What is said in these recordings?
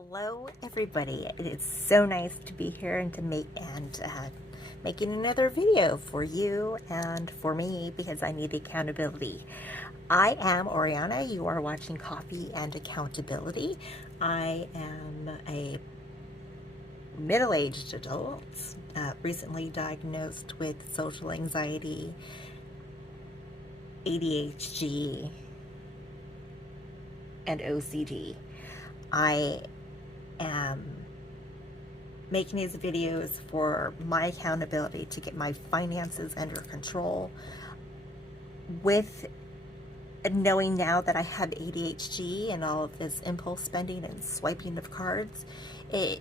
Hello, everybody. It is so nice to be here and to making another video for you and for me because I need accountability. I am Oriana. You are watching Coffee and Accountability. I am a middle-aged adult, recently diagnosed with social anxiety, ADHD, and OCD. I am making these videos for my accountability to get my finances under control, with knowing now that I have ADHD and all of this impulse spending and swiping of cards. I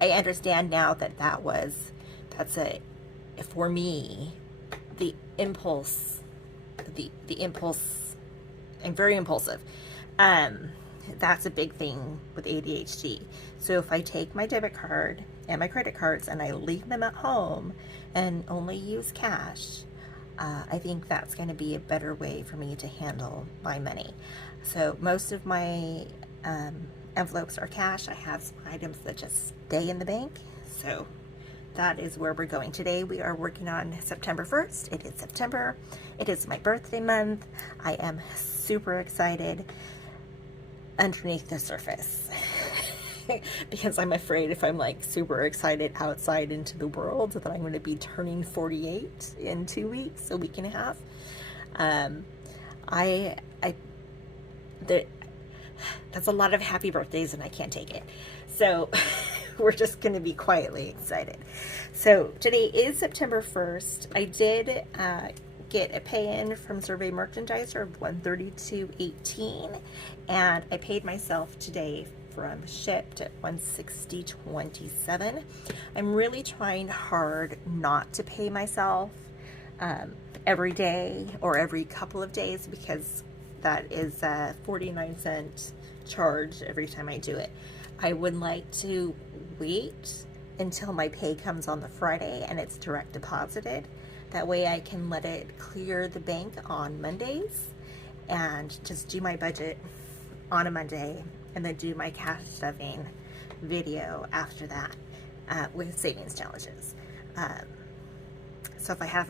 understand now that for me, the impulse, the impulse, I'm very impulsive. That's a big thing with ADHD. So if I take my debit card and my credit cards and I leave them at home and only use cash, I think that's going to be a better way for me to handle my money. So most of my envelopes are cash. I have some items that just stay in the bank. So that is where we're going today. We are working on September 1st. It is September. It is my birthday month. I am super excited underneath the surface because I'm afraid if I'm like super excited outside into the world that I'm going to be turning 48 in 2 weeks, a week and a half. That's a lot of happy birthdays and I can't take it. So we're just going to be quietly excited. So today is September 1st. I did get a pay-in from Survey Merchandiser of $132.18, and I paid myself today from Shipt at $160.27. I'm really trying hard not to pay myself every day or every couple of days, because that is a 49-cent charge every time I do it. I would like to wait until my pay comes on the Friday and it's direct deposited. That way I can let it clear the bank on Mondays and just do my budget on a Monday and then do my cash stuffing video after that with savings challenges. So if I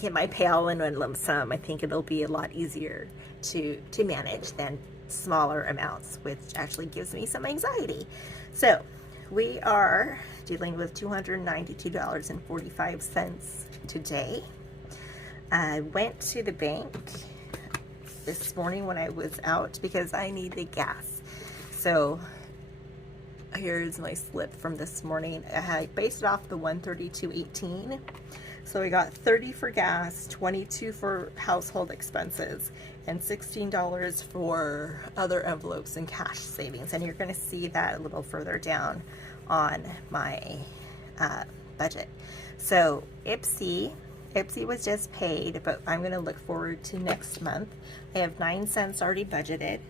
get my pay all in one lump sum, I think it'll be a lot easier to manage than smaller amounts, which actually gives me some anxiety. So we are dealing with $292.45 today. I went to the bank this morning when I was out because I needed gas. So here's my slip from this morning. I based it off the $132.18. So we got $30 for gas, $22 for household expenses, and $16 for other envelopes and cash savings. And you're going to see that a little further down on my budget. So Ipsy was just paid, but I'm going to look forward to next month. I have 9 cents already budgeted,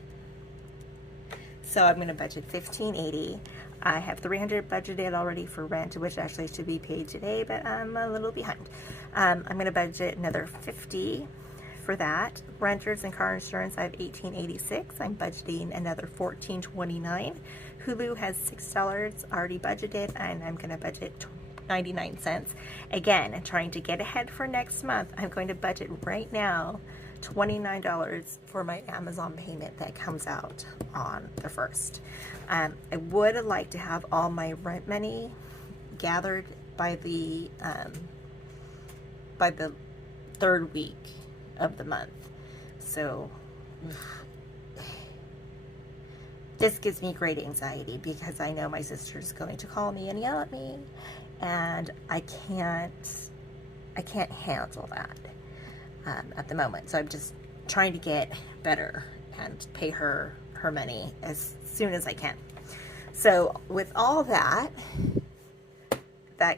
so I'm going to budget $15.80. I have $300 budgeted already for rent, which actually should be paid today, but I'm a little behind. I'm going to budget another $50 for that. Renters and car insurance, I have $18.86. I'm budgeting another $14.29. Hulu has $6 already budgeted, and I'm going to budget 99 cents. Again, trying to get ahead for next month, I'm going to budget right now $29 for my Amazon payment that comes out on the 1st. I would like to have all my rent money gathered by the 3rd week of the month. So this gives me great anxiety because I know my sister's going to call me and yell at me, and I can't handle that at the moment. So I'm just trying to get better and pay her money as soon as I can. So with all that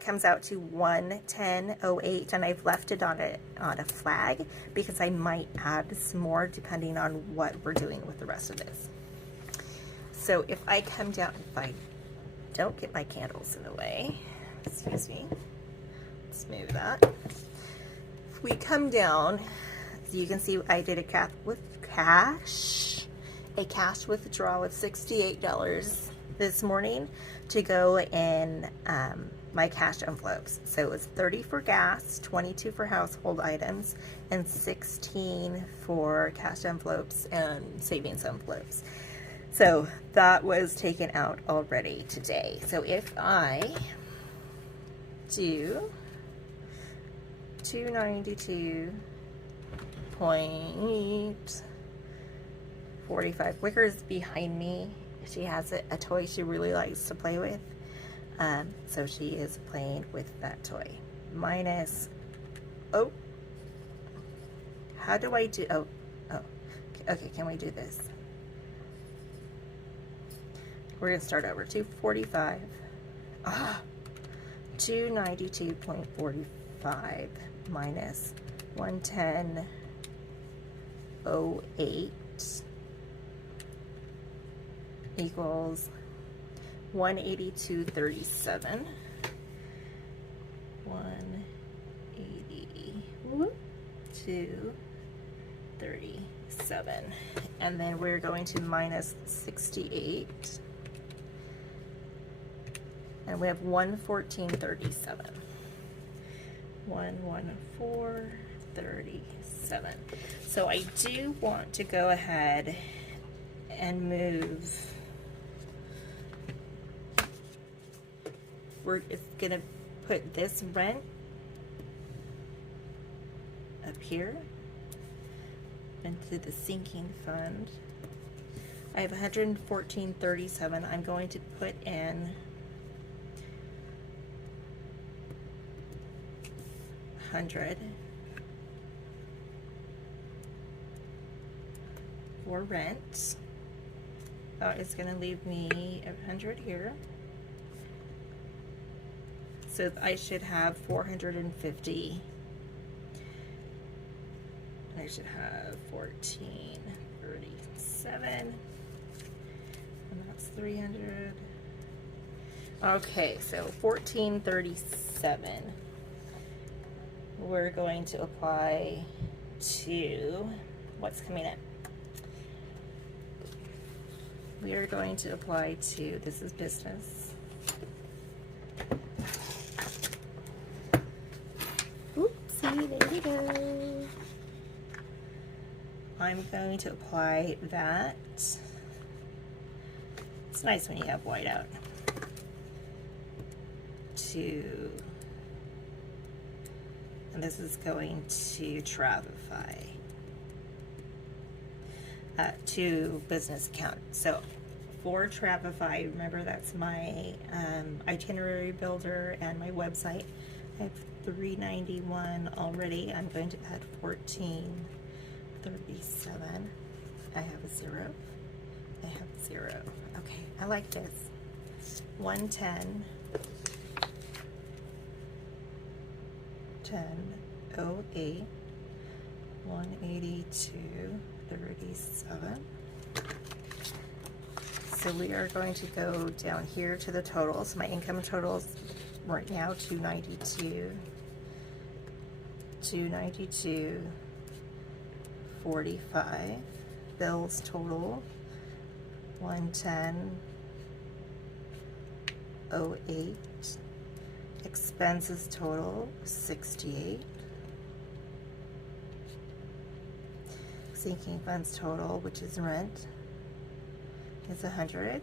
comes out to $110.08, and I've left it on a flag because I might add some more depending on what we're doing with the rest of this. So if I come down, if I don't get my candles in the way, excuse me, let's move that. If we come down, so you can see I did a cap with cash a cash withdrawal of $68 this morning to go in my cash envelopes. So it was 30 for gas, 22 for household items, and 16 for cash envelopes and savings envelopes. So that was taken out already today. So if I do 292.45, Wicker's behind me. She has a toy she really likes to play with. So she is playing with that toy. Minus, oh, how do I do, oh, okay, can we do this? We're gonna start over, 245, 292.45 minus 110.08 equals 182.37. 182.37, and then we're going to minus 68, and we have 114.37. 114.37. So I do want to go ahead and move. It's gonna put this rent up here into the sinking fund. I have 114.37. I'm going to put in 100 for rent. That is going to leave me 100 here. So I should have 450. I should have 1437. And that's 300. Okay, so 1437. We're going to apply to what's coming in. We are going to apply to, this is business. Oopsie, there we go. I'm going to apply that. It's nice when you have white out. To, and this is going to Travefy. To business account. So for Travefy, remember that's my itinerary builder and my website. I have $391 already. I'm going to add 1437. I have a 0. I have 0. Okay, I like this. 110. 10.08. 182.37. So we are going to go down here to the totals. My income totals right now 292.45. Bills total 110.08. Expenses total 68. Sinking funds total, which is rent, is 100.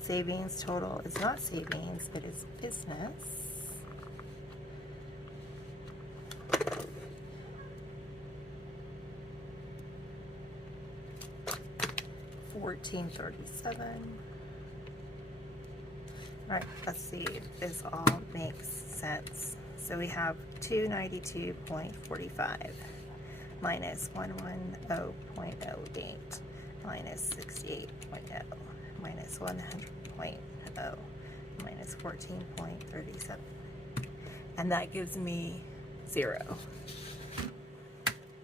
Savings total is not savings, but is business. $1437. All right, let's see if this all makes sense. So we have 292.45 minus 110.08 minus 68.0 minus 100.0 minus 14.37, and that gives me 0.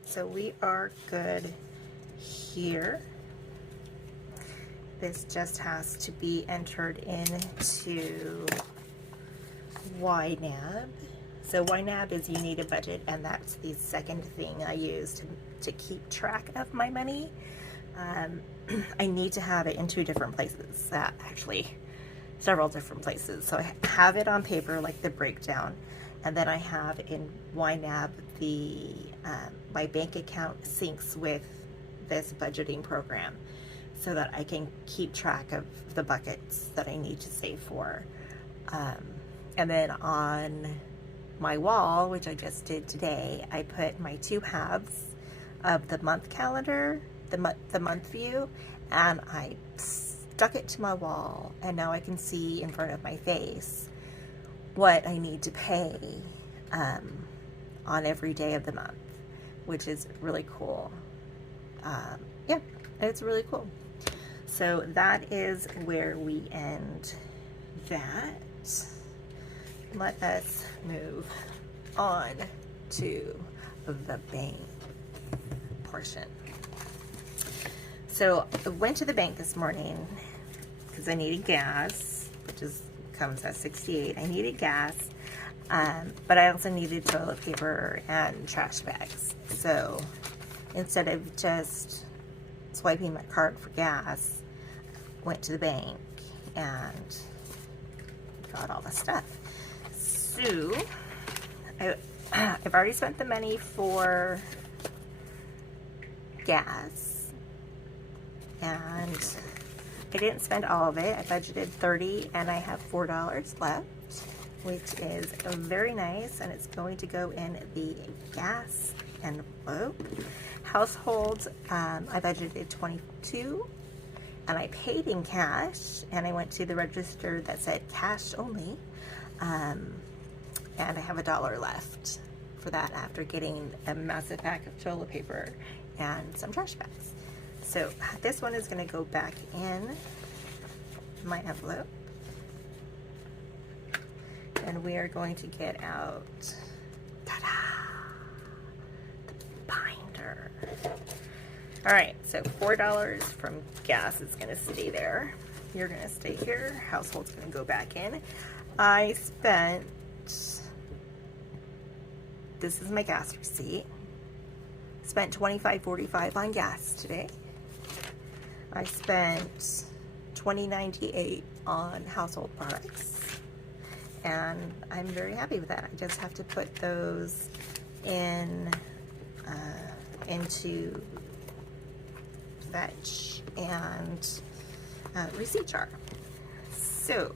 So we are good here. This just has to be entered into YNAB. So YNAB is you need a budget, and that's the second thing I use to keep track of my money. I need to have it in 2 different places, actually several different places. So I have it on paper, like the breakdown, and then I have in YNAB the my bank account syncs with this budgeting program so that I can keep track of the buckets that I need to save for. And then on my wall, which I just did today, I put my 2 halves of the month calendar, the month view, and I stuck it to my wall, and now I can see in front of my face what I need to pay on every day of the month, which is really cool. Yeah, it's really cool. So that is where we end that. Let us move on to the bank portion. So I went to the bank this morning because I needed gas, which comes at $68. I needed gas, but I also needed toilet paper and trash bags. So instead of just swiping my card for gas, went to the bank and got all the stuff. So I've already spent the money for gas, and I didn't spend all of it. I budgeted $30 and I have $4 left, which is very nice, and it's going to go in the gas envelope. Household, I budgeted $22 and I paid in cash, and I went to the register that said cash only, and I have $1 left for that after getting a massive pack of toilet paper and some trash bags. So this one is going to go back in my envelope, and we are going to get out, ta-da, the binder. All right, so $4 from gas is going to stay there. You're going to stay here. Household's going to go back in. I spent, this is my gas receipt. Spent $25.45 on gas today. I spent $20.98 on household products, and I'm very happy with that. I just have to put those in into Fetch and receipt jar. So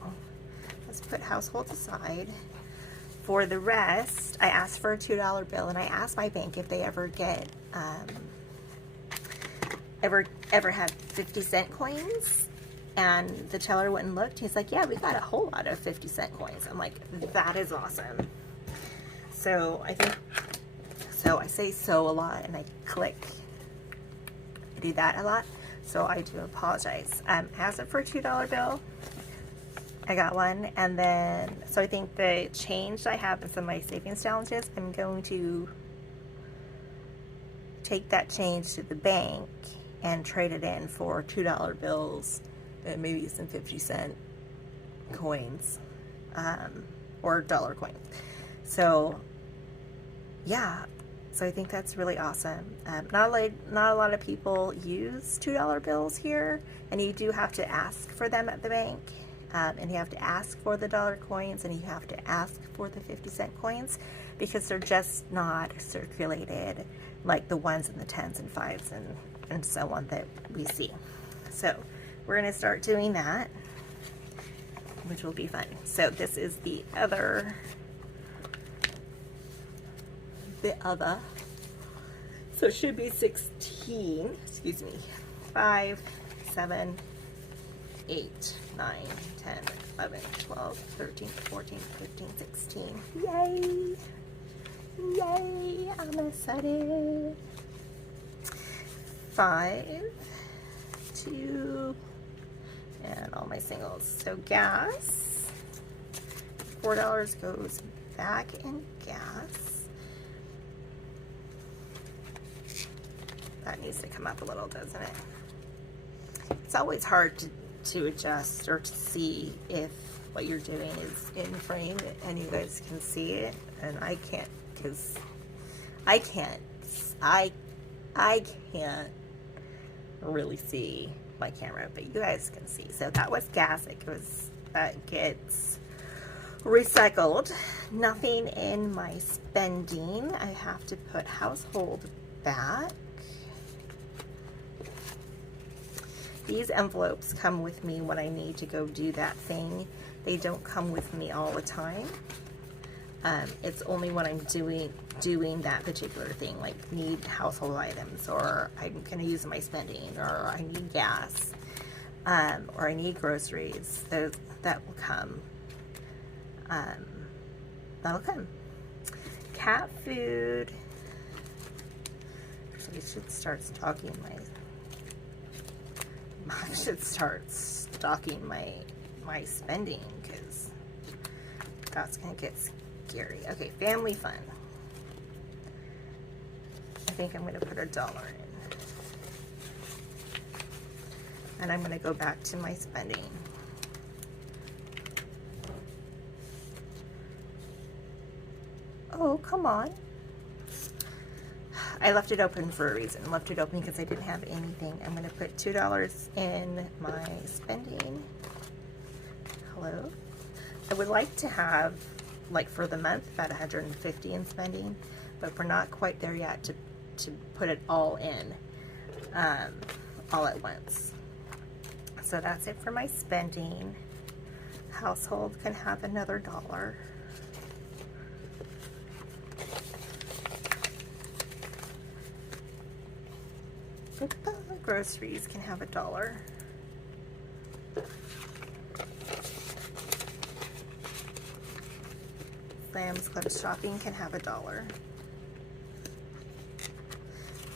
let's put household aside. For the rest, I asked for a $2 bill, and I asked my bank if they ever get ever have 50-cent coins, and the teller went and looked. He's like, yeah, we got a whole lot of 50-cent coins. I'm like, that is awesome. So I think, so I say so a lot, and I click. I do that a lot, so I do apologize. I asked it for a $2 bill. I got one, and then, so I think the change I have in some of my savings challenges, I'm going to take that change to the bank and trade it in for $2 bills and maybe some 50-cent coins, or dollar coins. So yeah, so I think that's really awesome. Not a lot of people use $2 bills here, and you do have to ask for them at the bank. And you have to ask for the dollar coins, and you have to ask for the 50-cent coins, because they're just not circulated like the 1s and the 10s and 5s and so on that we see. So we're going to start doing that, which will be fun. So this is the other, so it should be 16, excuse me, 5, 7, 8, 9, 10, 11, 12, 13, 14, 15, 16. Yay! Yay! I'm excited. 5, 2, and all my singles. So gas, $4 goes back in gas. That needs to come up a little, doesn't it? It's always hard to adjust or to see if what you're doing is in frame and you guys can see it, and I can't, because I can't really see my camera, but you guys can see. So that was gas. That gets recycled. Nothing in my spending. I have to put household back. These envelopes come with me when I need to go do that thing. They don't come with me all the time. It's only when I'm doing that particular thing, like need household items, or I'm gonna use my spending, or I need gas, or I need groceries. That will come. That'll come. Cat food. So I should start stocking I should start stocking my spending, because that's gonna get scary. Okay, family fun. I think I'm gonna put $1 in, and I'm gonna go back to my spending. Oh, come on. I left it open for a reason. Left it open because I didn't have anything. I'm going to put $2 in my spending. Hello? I would like to have, like for the month, about $150 in spending, but we're not quite there yet to put it all in, all at once. So that's it for my spending. Household can have another $1. Groceries can have $1. Sam's Club shopping can have $1.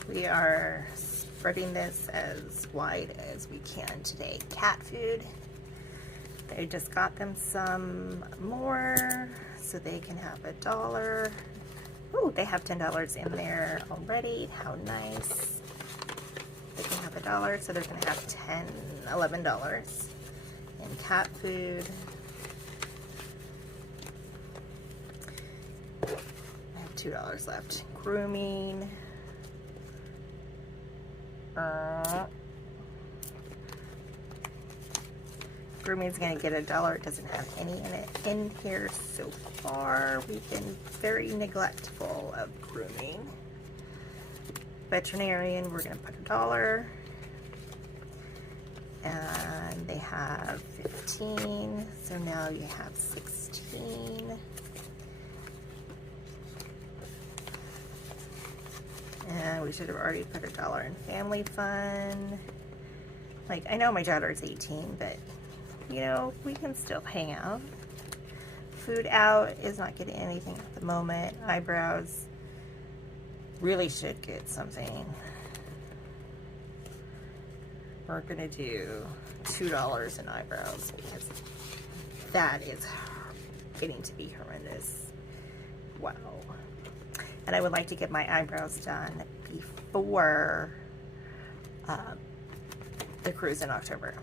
We are spreading this as wide as we can today. Cat food. They just got them some more, so they can have $1. Ooh, they have $10 in there already. How nice. They can have $1, so they're going to have $11 in cat food. I have $2 left. Grooming. Grooming's going to get $1. It doesn't have any in it in here so far. We've been very neglectful of grooming. Veterinarian, we're going to put $1. And they have 15, so now you have 16. And we should have already put $1 in family fun. Like, I know my daughter's 18, but you know, we can still hang out. Food out is not getting anything at the moment. Eyebrows really should get something. We're gonna do $2 in eyebrows because that is getting to be horrendous. Wow. And I would like to get my eyebrows done before the cruise in October.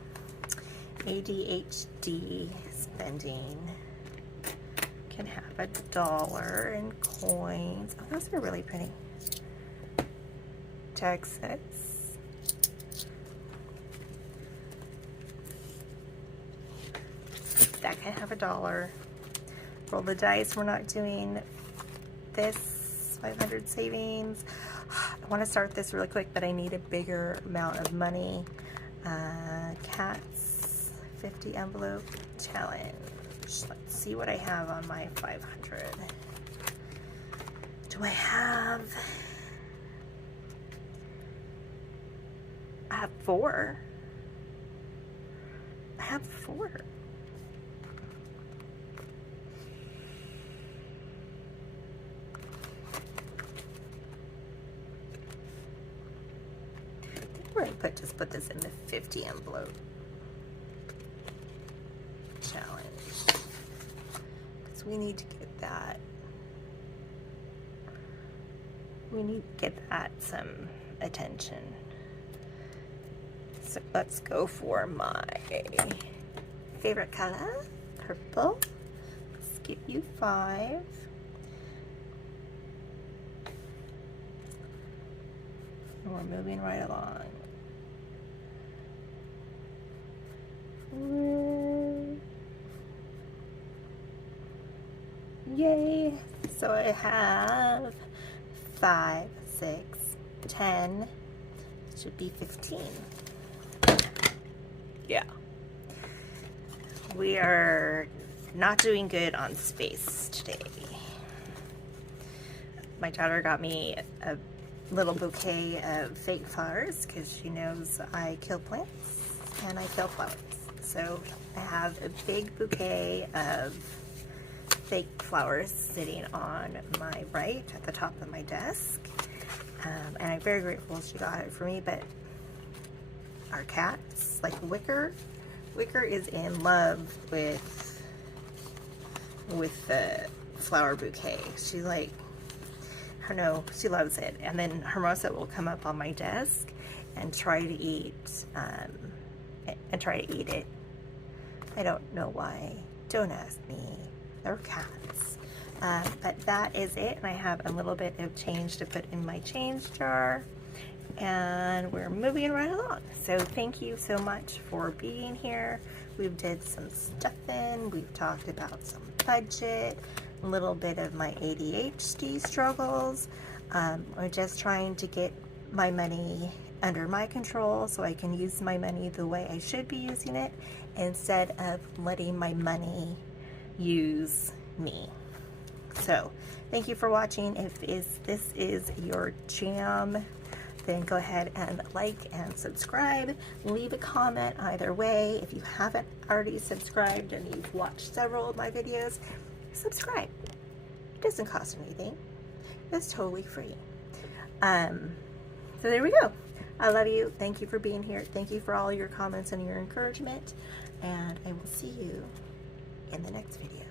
ADHD spending can have $1 in coins. Oh, those are really pretty. Texas. That can have $1. Roll the dice. We're not doing this 500 savings. I want to start this really quick, but I need a bigger amount of money. Cats 50 envelope challenge. Let's see what I have on my 500. Do I have 4. I have 4. We're gonna just put this in the 50 envelope challenge, because we need to get that. We need to get that some attention. So let's go for my favorite color, purple. Let's give you 5. And we're moving right along. Yay! So I have 5, 6, 10, should be 15. Yeah. We are not doing good on space today. My daughter got me a little bouquet of fake flowers because she knows I kill plants and I kill flowers. So I have a big bouquet of fake flowers sitting on my right at the top of my desk. And I'm very grateful she got it for me, but our cats, like Wicker is in love with the flower bouquet. She like, I don't know, she loves it. And then Hermosa will come up on my desk and try to eat it. I don't know why. Don't ask me. They're cats. But that is it. And I have a little bit of change to put in my change jar. And we're moving right along. So thank you so much for being here. We've did some stuffing. We've talked about some budget, a little bit of my ADHD struggles. We're just trying to get my money under my control so I can use my money the way I should be using it instead of letting my money use me. So thank you for watching. If this is your jam, then go ahead and like and subscribe. Leave a comment either way. If you haven't already subscribed and you've watched several of my videos, subscribe. It doesn't cost anything. It's totally free. So there we go. I love you. Thank you for being here. Thank you for all your comments and your encouragement. And I will see you in the next video.